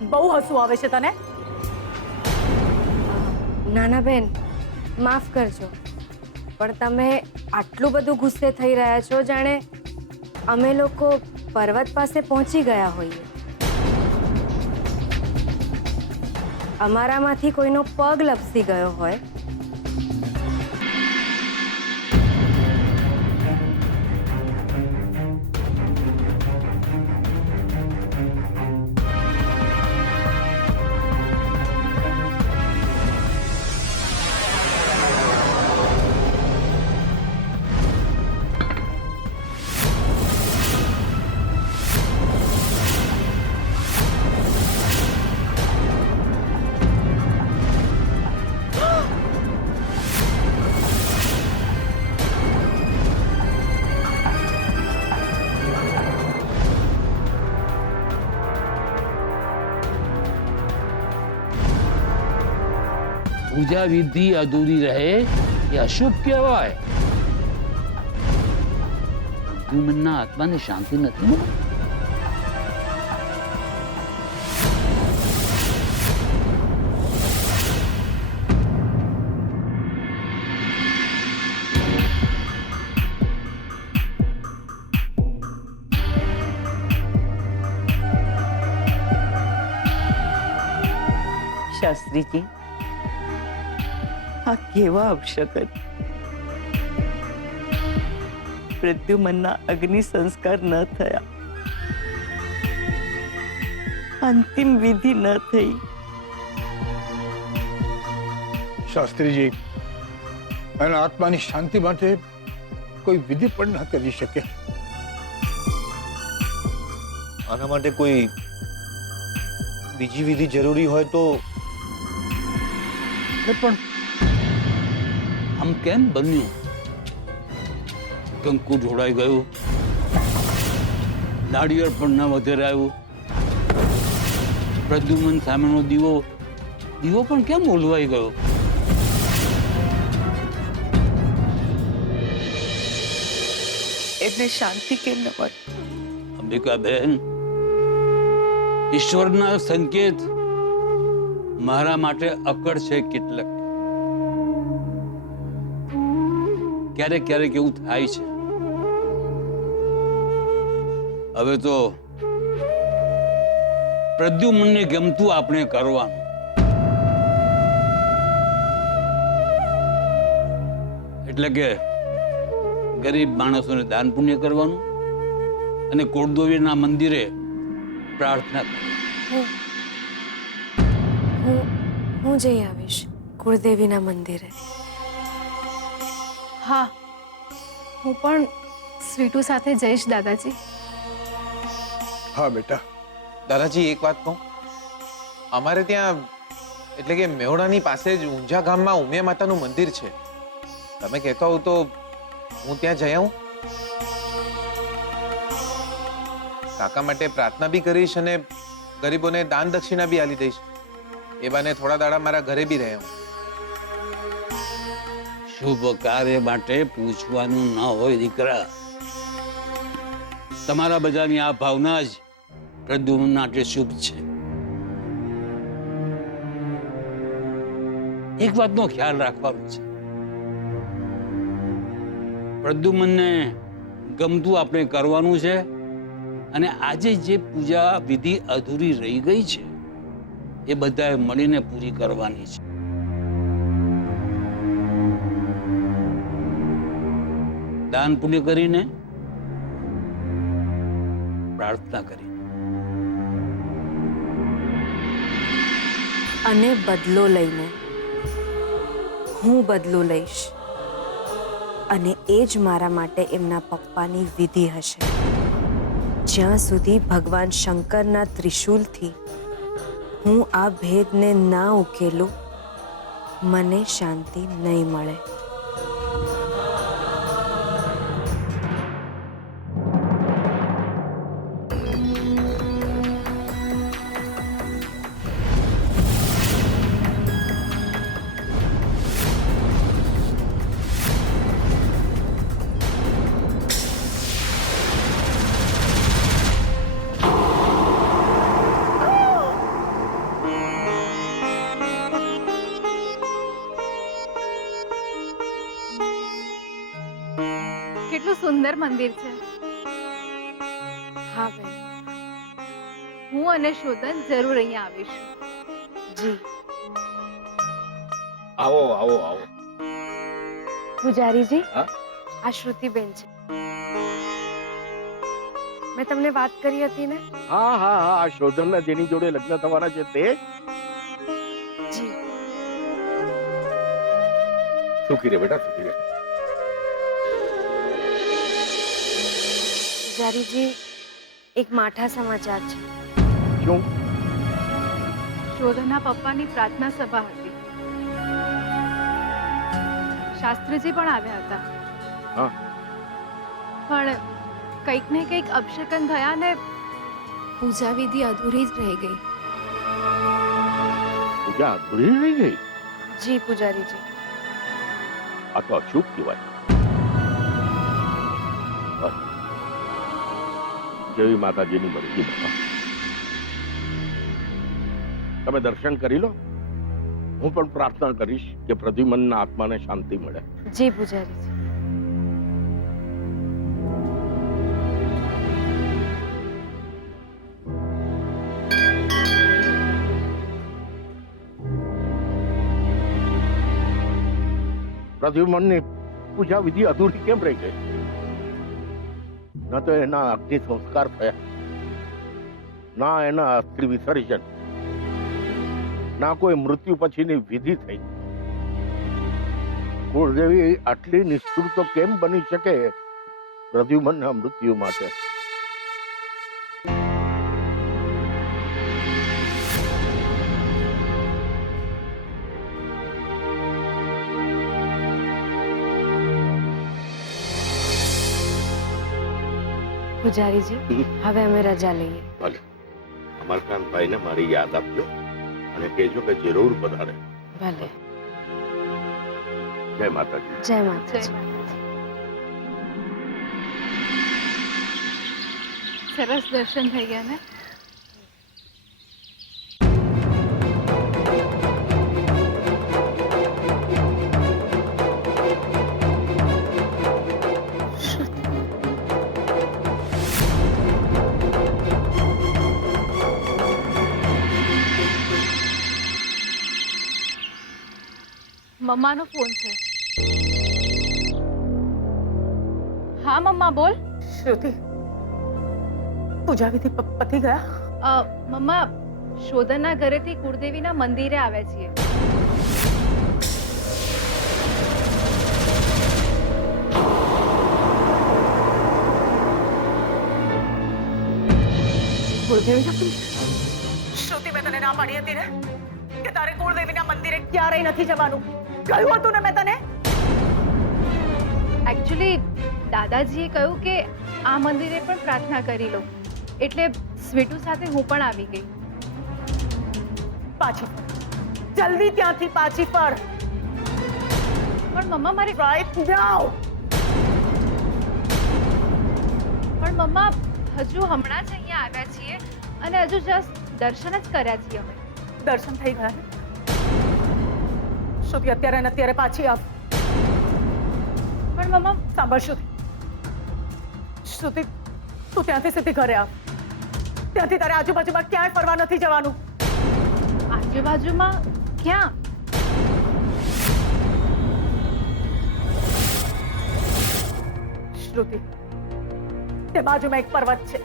બહુ હસવું આવે છે તને? નાના બેન, માફ કરજો, પણ તમે આટલું બધું ગુસ્સે થઈ રહ્યા છો જાણે અમે લોકો પર્વત પાસે પહોંચી ગયા હોઈએ. અમારામાંથી કોઈનો પગ લપસી ગયો હોય પૂજા વિધિ અધૂરી રહે એ અશુભ કહેવાય. પ્રદ્યુમનના આત્માને શાંતિ નથી મળતી. શાસ્ત્રીજી, આ કેવા અપશકન! પ્રદ્યુમનના અગ્નિ સંસ્કાર ન થયા, અંતિમ વિધિ ન થઈ. શાસ્ત્રીજી, એના આત્માની શાંતિ માટે કોઈ વિધિ પણ ન કરી શકે. આના માટે કોઈ બીજી વિધિ જરૂરી હોય તો પણ આમ કેમ બન્યું? કંકુ ઢોળાઈ ગયું, નાળિયેર પણ ન વધેરાયું, પ્રદ્યુમન સામેનો દીવો પણ કેમ ઓલવાઈ ગયો? એમને શાંતિ કેમ ન મળે? અંબિકાબેન, ઈશ્વરના સંકેત મારા માટે અકળ છે કેટલાક. ક્યારેક ક્યારેક એવું થાય છે. હવે તો પ્રદ્યુમનને ગમતું આપણે કરવાનું. એટલે કે ગરીબ માણસોને દાન પુણ્ય કરવાનું અને કુળદેવીના મંદિરે પ્રાર્થના કરવાની. હું જઈ આવીશ કુળદેવીના મંદિરે. હા, હું પણ સ્વીટુ સાથે જઈશ દાદાજી. હા બેટા. દાદાજી, એક વાત કહું. અમારે ત્યાં એટલે કે મેહોણાની પાસે જ ઊંઝા ગામમાં ઉમિયા માતાનું મંદિર છે. તમે કહેતા હો તો હું ત્યાં જઈ આવું. કાકા માટે પ્રાર્થના બી કરીશ અને ગરીબોને દાન દક્ષિણા બી આલી દઈશ. એ બાને થોડા દાડા મારા ઘરે બી રહે. શુભ કાર્ય માટે પૂછવાનું ન હોય દીકરા. તમારા બધાની આ ભાવના જ પ્રદ્યુમન માટે શુભ છે. એક વાતનો ખ્યાલ રાખવાનો છે. પ્રદ્યુમનને ગમતું આપણે કરવાનું છે અને આજે જે પૂજા વિધિ અધૂરી રહી ગઈ છે એ બધાએ મળીને પૂરી કરવાની છે. દાન પુણ્ય કરીને, પ્રાર્થના કરીને. અને બદલો લઈને. હું બદલો લઈશ અને એ જ મારા માટે એમના પપ્પાની વિધિ હશે. જ્યાં સુધી ભગવાન શંકરના ત્રિશૂલથી હું આ ભેદને ના ઉકેલું, મને શાંતિ નહીં મળે. સુંદર મંદિર છે. હા બેન. હું અને શોધન જરૂર અહીંયા આવીશું. જી. આવો આવો આવો. પૂજારીજી, હા? આ શ્રુતિબેન છે. મેં તમને વાત કરી હતી ને. હા હા હા, આ શોધનના જેની જોડે લગ્ન થવાના છે તે. જી. સુખી રે બેટા, સુખી રે. પૂજારીજી, એક માઠા સમાચાર છે. શું? શોધનના પપ્પાની પ્રાર્થના સભા હતી. શાસ્ત્રીજી પણ આવ્યા હતા. હા. પણ કંઈક ને કંઈક અપશકન થયા ને પૂજા વિધિ અધૂરી જ રહી ગઈ. પૂજા અધૂરી રહી ગઈ? જી પૂજારીજી. આ તો અશુભ કહેવાય. જેવી માતાજીની મરજી બાપા. તમે દર્શન કરી લો. હું પણ પ્રાર્થના કરીશ કે પ્રદ્યુમનના આત્માને શાંતિ મળે. જી પૂજારીજી. પ્રદ્યુમનની પૂજા વિધિ અધૂરી કેમ રહી ગઈ? ન તો એના અગ્નિ સંસ્કાર થયા, ના એના અસ્થિ વિસર્જન, ના કોઈ મૃત્યુ પછીની વિધિ થઈ. કુળદેવી આટલી નિષ્ઠુર તો કેમ બની શકે પ્રદ્યુમનના મૃત્યુ માટે? પૂજારીજી, હવે અમે રજા લઈએ. ભલે. અમરકાંતભાઈને મારી યાદ આપજો અને કહેજો કે જરૂર પધારે. ભલે. જય માતાજી. જય જય માતાજી. માતાજી. સરસ દર્શન થઈ ગયા ને. મમ્માનો ફોન છે. હા મમ્મા બોલ. શ્રુતિ, પૂજા વિધિ પતી ગયા? મમ્મા, શોધનના ઘરેથી કુળદેવીના મંદિરે આવ્યા છીએ. કુળદેવીના મંદિર? શ્રુતિ, મેં તને ના પાડી હતી ને કે તારે કુળદેવીના મંદિરે ક્યારેય નથી જવાનું. કહ્યું હતું ને મેં તને. એકચ્યુઅલી દાદાજીએ કહ્યું કે આ મંદિરે પણ પ્રાર્થના કરી લો, એટલે સ્વીટુ સાથે હું પણ આવી ગઈ. પાછી ફર, જલ્દી ત્યાંથી પાછી ફર. પણ મમ્મા મારી રાઈટ નાઉ. પણ મમ્મા, હજુ હમણાં જ અહીંયા આવ્યા છીએ અને હજુ જસ્ટ દર્શન જ કર્યા છીએ અમે. દર્શન થઈ ગયા ને? શ્રુતિ, અત્યારે ને અત્યારે પાછી આવ. પણ મમ્મા, સાંભળ શ્રુતિ, શ્રુતિ, તું ત્યાંથી સીધી ઘરે આવ. ત્યાંથી તારે આજુબાજુમાં ક્યાંય ફરવા નથી જવાનું. આજુબાજુમાં ક્યાં? શ્રુતિ, તે બાજુમાં એક પર્વત છે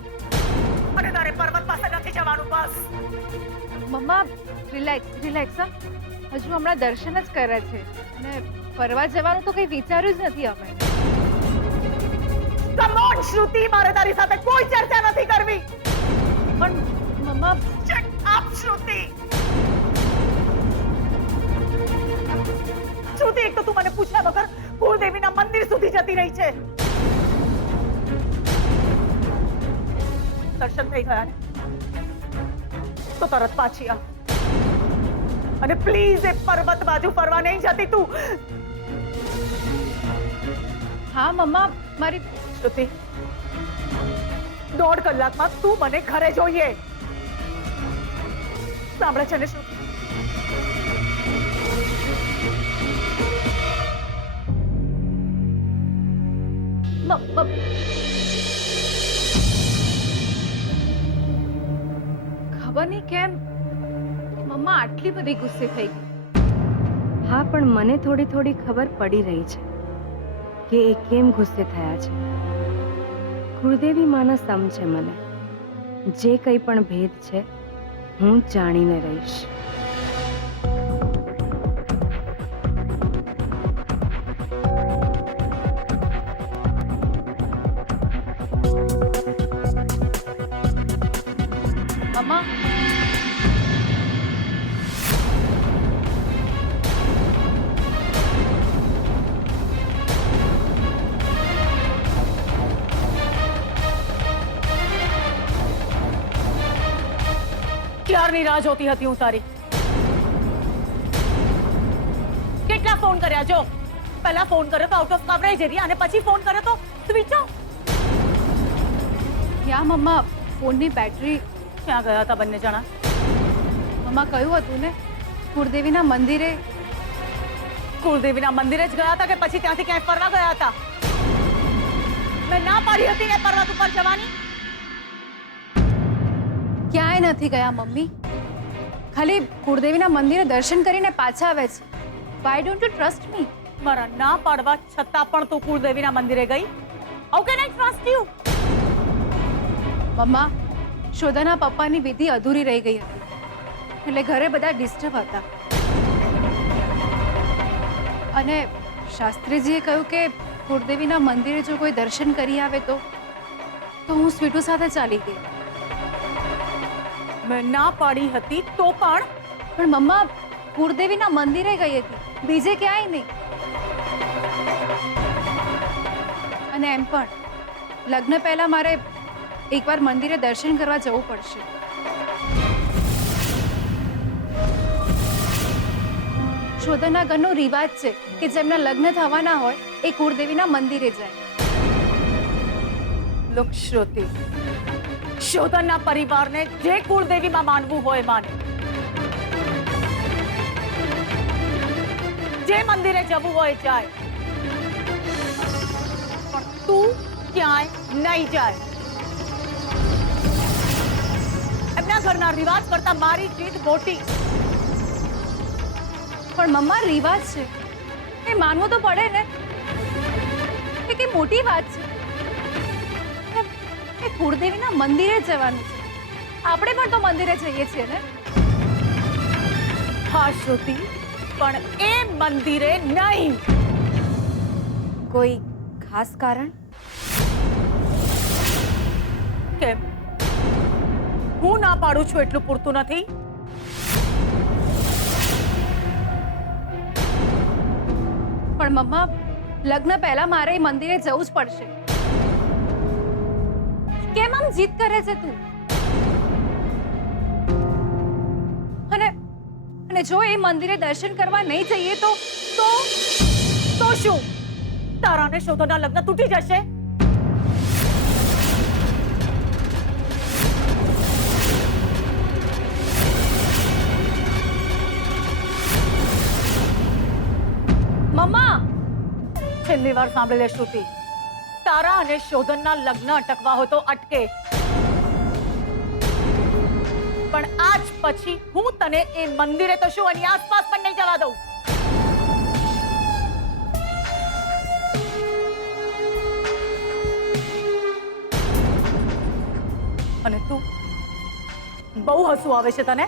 અને તારે પર્વત પાસે નથી જવાનું. બસ. મમ્મા, રિલેક્સ રિલેક્સ. હજુ હમણાં દર્શન જ કર્યા છે અને ફરવા જવાનું તો કંઈ વિચાર્યું જ નથી અમે. કમ ઓન શ્રુતિ, મારે તારી સાથે કોઈ ચર્ચા નથી કરવી. પણ મમ્મા, શટ અપ શ્રુતિ. શ્રુતિ, એક તો તું મને પૂછ્યા વગર કુળદેવીના મંદિર સુધી જતી રહી છે. દર્શન થઈ ગયા ને તો તરત પાછી આવ. અને પ્લીઝ એ પર્વત બાજુ ફરવા નહીં જતી તું. હા મમ્મા, મારી શ્રુતિ, 1.5 કલાકમાં તું મને ઘરે જોઈએ. સાંભળે છે ને શ્રુતિ? ખબર નહીં કેમ મમ્મા આટલી બધી ગુસ્સે થઈ ગઈ. હા, પણ મને થોડી થોડી ખબર પડી રહી છે કે એ કેમ ગુસ્સે થયા છે. કુળદેવી માના સમ છે મને. જે કંઈ પણ ભેદ છે હું જાણીને રહીશ. મમ્મા ક્યારની રાહ જોતી હતી હું તારી. કેટલા ફોન કર્યા જો. પહેલા ફોન કર્યો તો આઉટ ઓફ કવરેજ એરિયા અને પછી ફોન કર્યો તો સ્વિચ ઓફ. યા મમ્મા ફોનની બેટરી. ક્યાં ગયા હતા બંને જણા? મમ્મા કહ્યું હતું ને કુળદેવીના મંદિરે. કુળદેવીના મંદિરે જ ગયા હતા કે પછી ત્યાંથી ક્યાંય ફરવા ગયા હતા? મેં ના પાડી હતી ને પર્વત ઉપર જવાની. ક્યાંય નથી ગયા મમ્મી. ખાલી કુળદેવીના મંદિરે દર્શન કરીને પાછા આવે છે. Why don't you trust me? મારા ના પાડવા છતાં પણ તું કુળદેવીના મંદિરે ગઈ. How can I trust you? મમ્મા શોધાના પપ્પાની વિધિ અધૂરી રહી ગઈ હતી એટલે ઘરે બધા ડિસ્ટર્બ હતા અને શાસ્ત્રીજીએ કહ્યું કે કુળદેવીના મંદિરે જો કોઈ દર્શન કરી આવે તો હું સ્વીટુ સાથે ચાલી ગઈ. મેં ના પાડી હતી તો પણ મમ્મા કુળદેવીના મંદિરે ગઈ હતી, બીજે ક્યાંય નહીં. અને એમ પણ લગ્ન પહેલા મારે એકવાર મંદિરે દર્શન કરવા જવું પડશે. શોધના ઘરનો રિવાજ છે કે જેમના લગ્ન થવાના હોય એ કુળદેવીના મંદિરે જાય. લોક શ્રુતિ, શોધનના પરિવારને જે કુળદેવીમાં માનવું હોય માને, જે મંદિરે જવું હોય જાય, પણ તું ક્યાંય નહીં જાય. એમના ઘરના રિવાજ કરતા મારી જીત મોટી. પણ મમ્મા રિવાજ છે એ માનવું તો પડે ને. એ કઈ મોટી વાત છે. એ કુળદેવીના મંદિરે જ જવાનું છે. આપણે પણ તો મંદિરે જઈએ છીએ ને. હા શ્રુતિ, પણ એ મંદિરે નહીં. કોઈ ખાસ કારણ? કેમ હું ના પાડું છું એટલું પૂરતું નથી? પણ મમ્મા લગ્ન પહેલા મારે એ મંદિરે જવું જ પડશે. કેમ આમ જીદ કરે છે તું? અને જો એ મંદિરે દર્શન કરવા નહીં જઈએ તો શું તારા અને શોધના લગ્ન તૂટી જશે? મમ્મા છેલ્લી વાર સાંભળી લે શ્રુતિ, તારા અને શોધનના લગ્ન અટકવા હોય તો અટકે, પણ આજ પછી હું તને એ મંદિરે તો શું એની આસપાસ પણ નહીં જવા દઉં. અને તું બહુ હસવું આવે છે તને.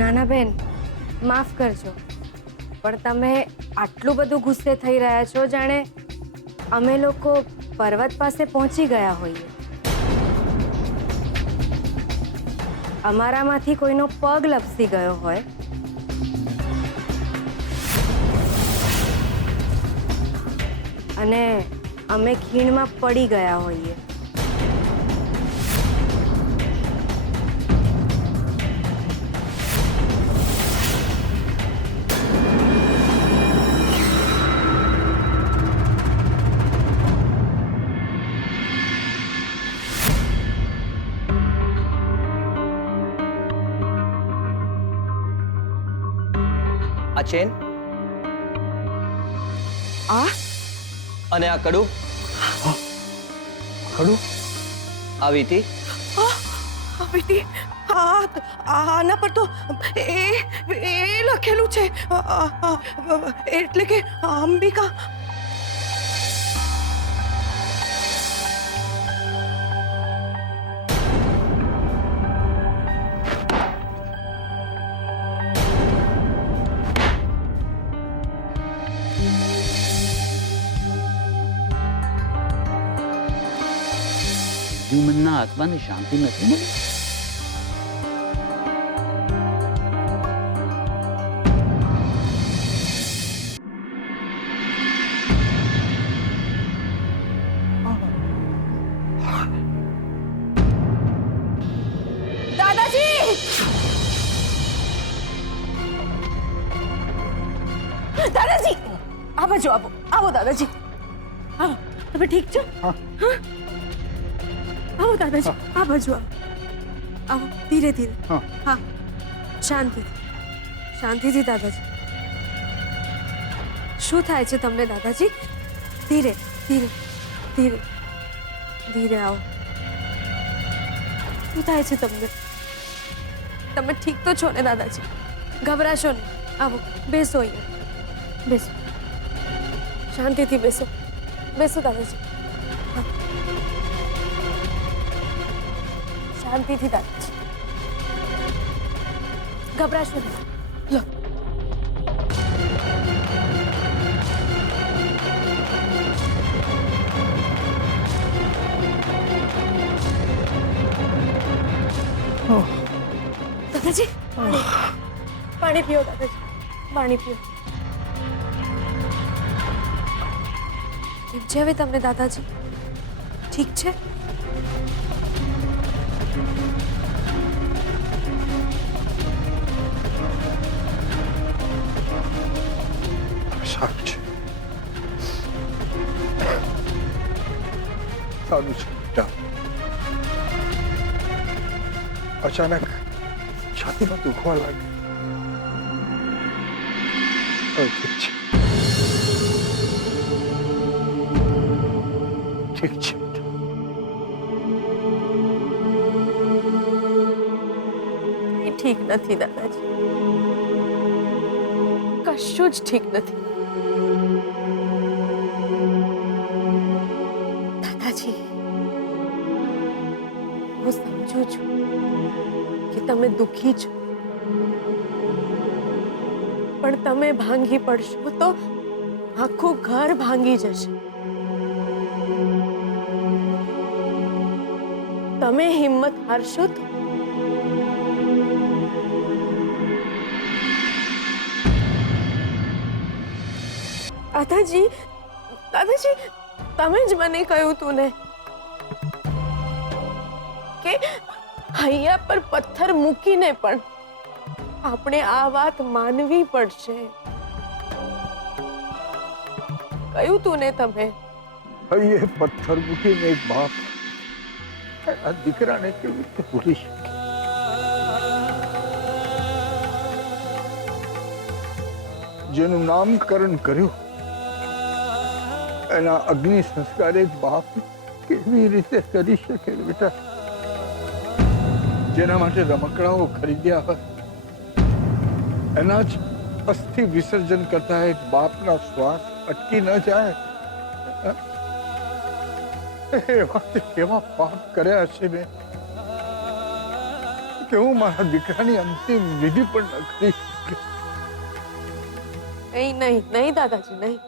નાના બેન, માફ કરજો, પણ તમે આટલું બધું ગુસ્સે થઈ રહ્યા છો જાણે અમે લોકો પર્વત પાસે પહોંચી ગયા હોઈએ. અમારામાંથી કોઈનો પગ લપસી ગયો હોય અને અમે ખીણમાં પડી ગયા હોઈએ. આ ચેન આ અને આ કડું ખડું આ વીંટી બેટી આના પર તો એ લખેલું છે એટલે કે અંબિકા. જીવનના આત્માને શાંતિ નથી મળી. દાદાજી દાદાજી આ બાજુ આવો આવો દાદાજી આવો. તમે ઠીક છો? હા. આવો દાદાજી આ બાજુ આવો આવો ધીરે ધીરે હા. હા શાંતિથી શાંતિથી દાદાજી. શું થાય છે તમને દાદાજી? ધીરે ધીરે ધીરે ધીરે આવો. શું થાય છે તમને? તમે ઠીક તો છો ને દાદાજી? ગભરાશો નહીં. આવો બેસો અહીંયા બેસો શાંતિથી બેસો બેસો દાદાજી. હા. શાંતિથી દાદાજી ગભરાશો નહીં. લો દાદાજી પાણી પીઓ દાદાજી પાણી પીઓ. કેમ છે હવે તમને દાદાજી? ઠીક છે? સારું છે સારું છે બેટા. અચાનક છાતીમાં દુખવા લાગે. હવે ઠીક છે ઠીક છે. એ ઠીક નથી દાદાજી કશું જ ઠીક નથી. દાદાજી હું સમજુ છું કે તમે દુઃખી છો પણ તમે ભાંગી પડશો તો આખું ઘર ભાંગી જશે. તમે હિંમત હારશો તો દાદાજી દાદાજી તમે જ મને કહ્યું તું ને કે હૈયા પર પથ્થર મૂકીને પણ આપણે આ વાત માનવી પડશે. કહ્યું તું ને તમે? હવે એ પથ્થર મૂકીને એક બાપ આ દીકરાને કેવી રીતે ભૂલી શકે? જેનું નામકરણ કર્યું એના અગ્નિ સંસ્કાર એક બાપ કેવી રીતે કરી શકે બેટા? જેના માટે રમકડાઓ ખરીદ્યા હોય એના જ અસ્થિ વિસર્જન કરતા એક બાપના શ્વાસ અટકી ન જાય. કેવા પાપ કર્યા છે મેં કે હું મારા દીકરાની અંતિમ વિધિ પણ ન કરી શકી. નહીં નહીં નહીં દાદાજી નહીં.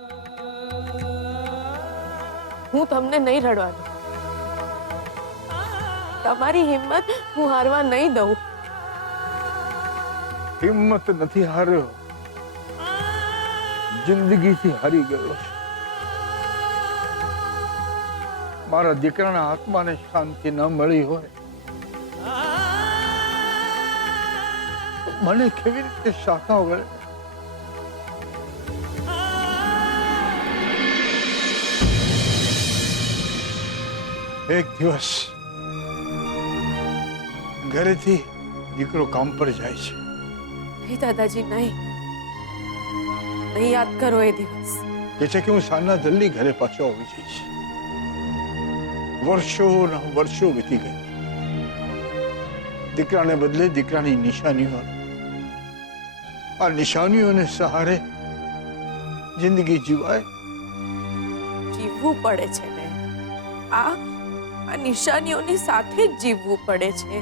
હું તમને નહીં રડવા દઉં. તમારી હિંમત હું હારવા નહીં દઉં. હિંમત નથી હાર્યો, જિંદગીથી હારી ગયો છે. મારા દીકરાના આત્માને શાંતિ ન મળી હોય મને કેવી રીતે શાખા વળે? એક દિવસ ઘરેથી દીકરો કામ પર જાય છે. નહીં દાદાજી નહીં. નહીં યાદ કરો એ દિવસ. કે છે કે હું સાંજના જલ્દી ઘરે પાછો આવી જઈશ. વર્ષોના વર્ષો વીતી ગયા. દીકરાને બદલે દીકરાની નિશાનીઓ. આ નિશાનીઓને સહારે જિંદગી જીવાય. જીવવું પડે છે ને. આ નિશાનીઓની સાથે જ જીવવું પડે છે.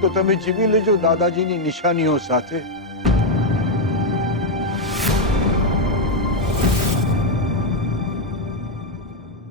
તો તમે જીવી લેજો દાદાજીની નિશાનીઓ સાથે.